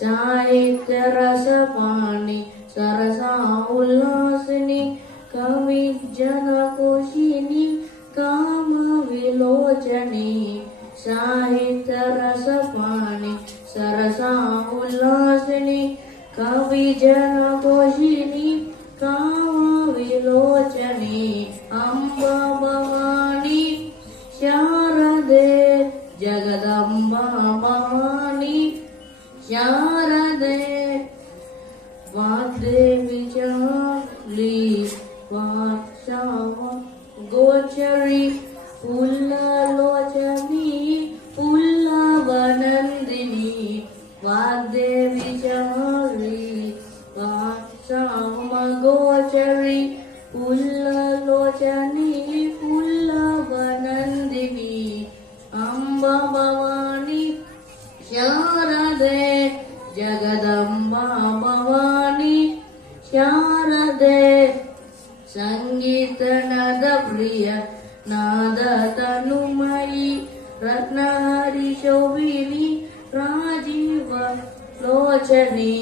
साहित्य रसपाणि सरसा उल्लासिनी कवि जनकोशिनी काम विलोचनी साहित्य रसपाणि सरसा उल्लासिनी कवि जनकोशिनी काम विलोचनी अम्बा भवानी शारदे जगदम्बा भवानी शारदे वाग्देवी चाली वात्सव गोचरी पुल्ललोचनी पुल्लवनन्दिनी वाग्देवी चाली वात्सव गोचरी पुल्ललोचनी पुल्लवनन्दिनी अम्बा भवानी शारदे जगदम्बा भवानी शारदे संगीतनाद प्रिय नाद तनुमयी रत्नहरि शोभिनी राजीव लोचनी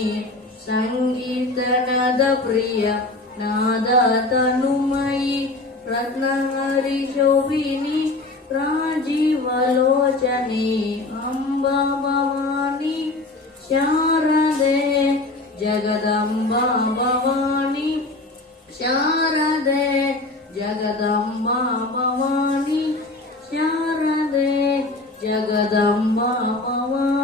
संगीतनाद प्रिय नाद तनुमयी रत्नहरि शोभिनी राजीव लोचनी अम्बा भवानी शारदे जगदम्बा भवानी शारदे जगदम्बा भवानी शारदे जगदम्बा भवानी।